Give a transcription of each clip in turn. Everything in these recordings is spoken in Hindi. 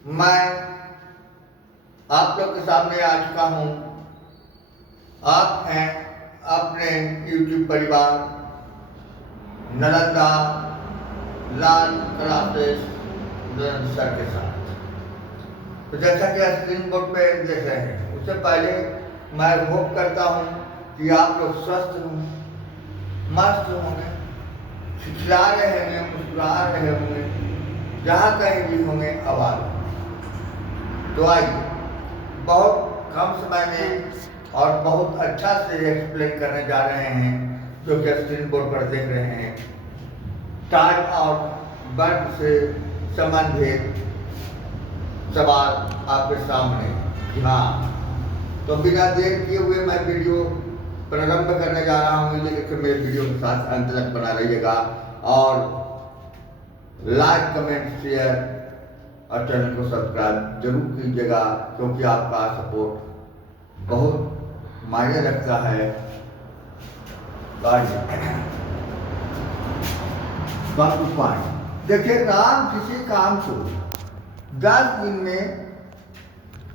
मैं आप लोग के सामने आ चुका हूँ। आप हैं अपने YouTube परिवार नालंदा लाल क्लासेस सर के साथ। तो जैसा कि स्क्रीन बोर्ड पे देख रहे हैं, उससे पहले मैं होप करता हूँ कि आप लोग स्वस्थ हों, मस्त होंगे, खिला रहे होंगे, मुस्कुरा रहे होंगे, जहाँ कहीं भी होंगे आवाज। तो आइए, बहुत कम समय में और बहुत अच्छा से एक्सप्लेन करने जा रहे हैं, जो कि स्क्रीन बोर्ड पर देख रहे हैं। टाइम और वर्क से संबंधित सवाल आपके सामने। हाँ, तो बिना देर किए हुए मैं वीडियो प्रारंभ करने जा रहा हूँ। ये देखिए, मेरे वीडियो के साथ अंत तक बना रहिएगा और लाइक, कमेंट, शेयर और चैनल को सब्सक्राइब जरूर कीजिएगा, क्योंकि आपका सपोर्ट बहुत मायने रखता है। देखिए, राम किसी काम को 10 दिन में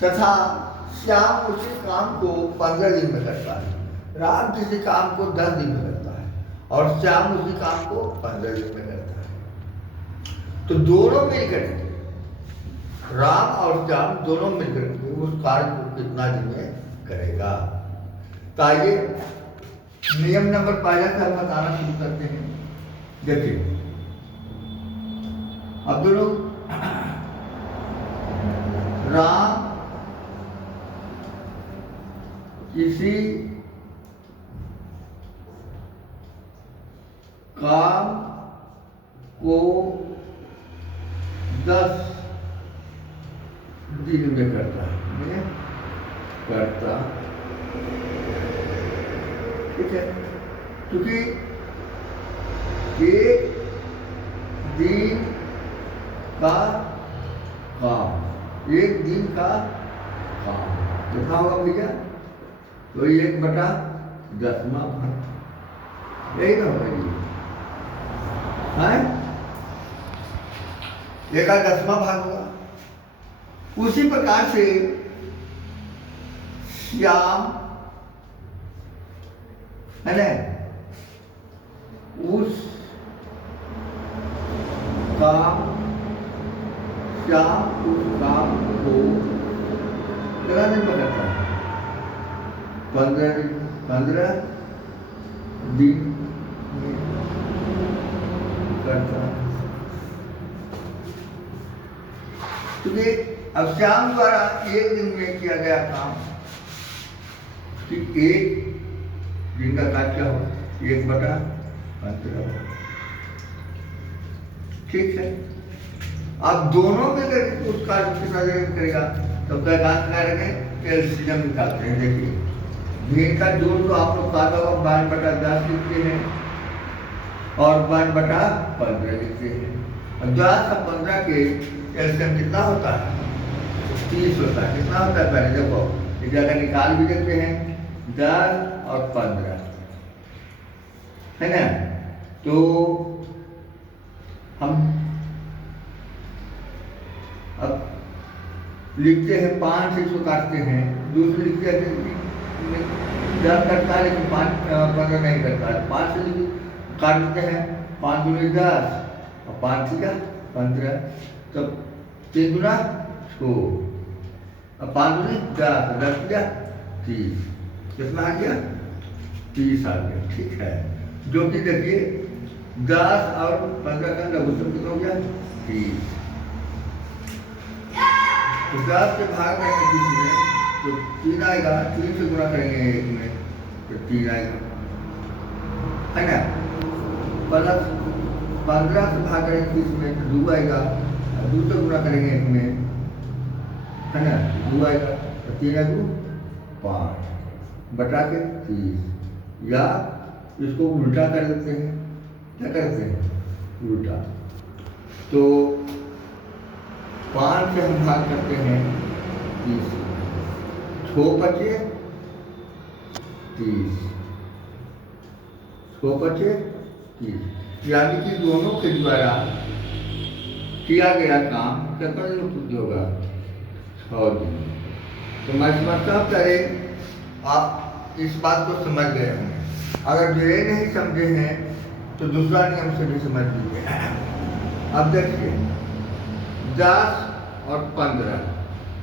तथा श्याम उसी काम को 15 दिन में करता है। राम किसी काम को 10 दिन में करता है और श्याम उसी काम को 15 दिन में करता है। तो दोनों मिलकर, राम और श्याम दोनों मिलकर उस कार्य को कितना दिन में करेगा। तो आइए नियम नंबर पहले से हम बताना शुरू करते हैं। देखिए, अब दोनों राम किसी काम को 10 दिन में करता है, ठीक है। क्योंकि एक दिन का काम, एक दिन का काम कितना होगा भैया? तो 1/10वां भाग, यही ना होगा जी, है 1/10वां भाग होगा। उसी प्रकार से श्याम है ना, उस काम, श्याम उस काम को कितना दिन में करता है? 15 दिन करता है। क्योंकि अब श्याम द्वारा एक दिन में किया गया काम कि एक दिन का कार्य क्या हो? 1/15। ठीक है। अब दोनों में अगर उस कार्य को कितना देर करेगा, तो क्या काम करेंगे? एलसीएम निकालते हैं। देखिए, दिन का जोड़ तो आप लोग का 12/10 लिखते हैं और 12/15 लिखते हैं। अब 10 और 15 के एलसीएम कितना होता है? 30 होता है। कितना होता है? पहले देखो, इस जगह निकाल भी देते हैं, 10 और 15, है ना। तो हम अब लिखते हैं 5 से इसको काटते हैं, दूसरे लिखते हैं 10 करता है, लेकिन 15 नहीं करता है। 5 से काट देते हैं, 5 दूनी 10 और 5 का 15, तो 3 गुना 6 और 5 दूनी 10, 10 किया 30, कितना आ गया? 30 आ गया। ठीक है, जो कि देखिए 10 और 15 का लघुत्तम कितना हो गया? 30। तो 10 से भाग करेंगे 30 में तो 3 आएगा, 3 से गुणा करेंगे 1 में तो 3 आएगा, है ना। प्लस 15 से भाग करेंगे 30 में तो 2 आएगा, 2 से गुणा करेंगे 1 में, है ना, 2 आएगा, तो 3 है 2 5 बटा के 30। या इसको उल्टा कर देते हैं, क्या करते हैं? उल्टा। तो 5 से हम भाग करते हैं 30, 6 बचे 30, 6 बचे 30, यानी कि दोनों के द्वारा किया गया काम कितना दिन में पूर्ति होगा? 6 दिन। तो मैं समझता हूँ पहले आप इस बात को समझ गए होंगे। अगर जो ये नहीं समझे हैं तो दूसरा नियम से भी समझ लीजिए। अब देखिए 10 और 15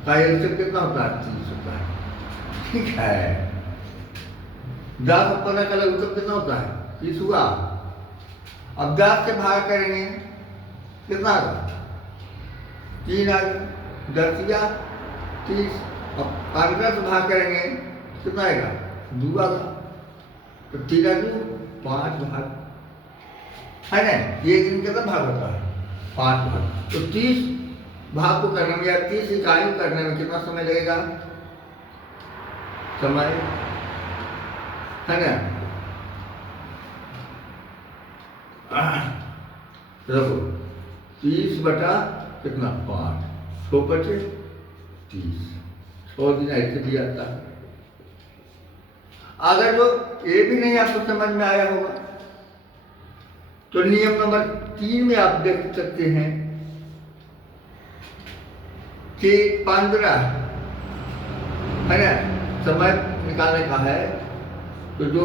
का एलसीएम कितना होता है? 30 होता है। ठीक है, 10 और 15 का लघुत्तम कितना होता है? 30 हुआ। अब 10 से भाग करेंगे कितना आएगा? 3 आएगा। 10 या 30। अब 15 से भाग करेंगे कितना आएगा? 2 आएगा। तो 3 2 5 भाग है ना। ये दिन कितना भाग होता है? 5 भाग। तो 30 भाग को करने में या 30 इकाई करने में कितना समय लगेगा? समय है ना। देखो 30 बटा कितना? 5, 6 बचे 30। 6 दिन ऐसे भी आता है। अगर जो ये भी नहीं आपको समझ में आया होगा तो नियम नंबर 3 में आप देख सकते हैं कि 15 है ना समय निकालने का है। तो जो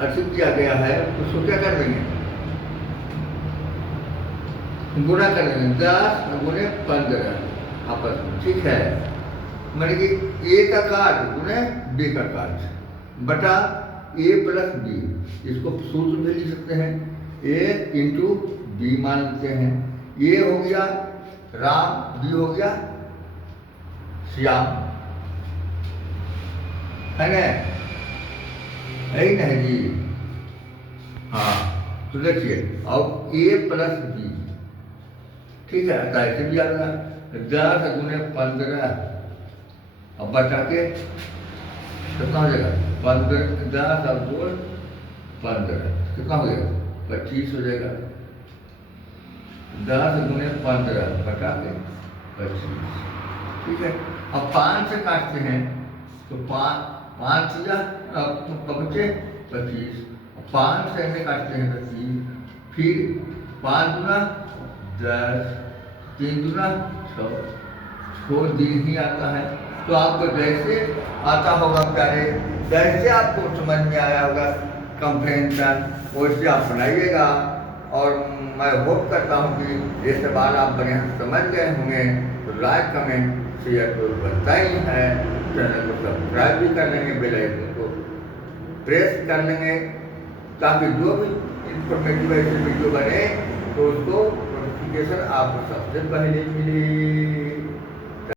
अर्जित किया गया है उसको क्या कर देंगे? गुणा कर देंगे। 10 गुणे 15 आपस में। ठीक है, मैंने कि ए का कार्य गुणे बी का कार्य बटा ए प्लस बी। इसको सूत्र में लिख सकते हैं। ए इंटू बी मान लेते हैं। ए हो गया राम, बी हो गया श्याम, है ना? यही नहीं जी। हाँ, तो देखिए अब ए प्लस बी। ठीक है, ऐसे भी आ रहा है। 10 गुणे 15 अब बचा के कितना हो जाएगा? 15 10 और 2 15 कितना हो जाएगा? 25 हो जाएगा। 10 गुणे 15 बटा के 25। ठीक है, अब 5 से काटते हैं तो 5 या बचे 25। 5 से हमें काटते हैं 25। फिर 5 गुना 10, 3 गुना 6 दिन ही आता है। तो आपको जैसे आता होगा प्यारे, जैसे आपको समझ में आया होगा कंप्रेंशन, वैसे आप बनाइएगा। और मैं होप करता हूँ कि ये सवाल आप बढ़िया समझ गए होंगे। तो लाइक कमेंट शेयर तो बनता ही है। चैनल को सब्सक्राइब भी कर लेंगे, बेल आइकन को प्रेस कर लेंगे ताकि जो भी इंफॉर्मेटिव ऐसे वीडियो बने तो उसको नोटिफिकेशन आपको सबसे पहले मिले।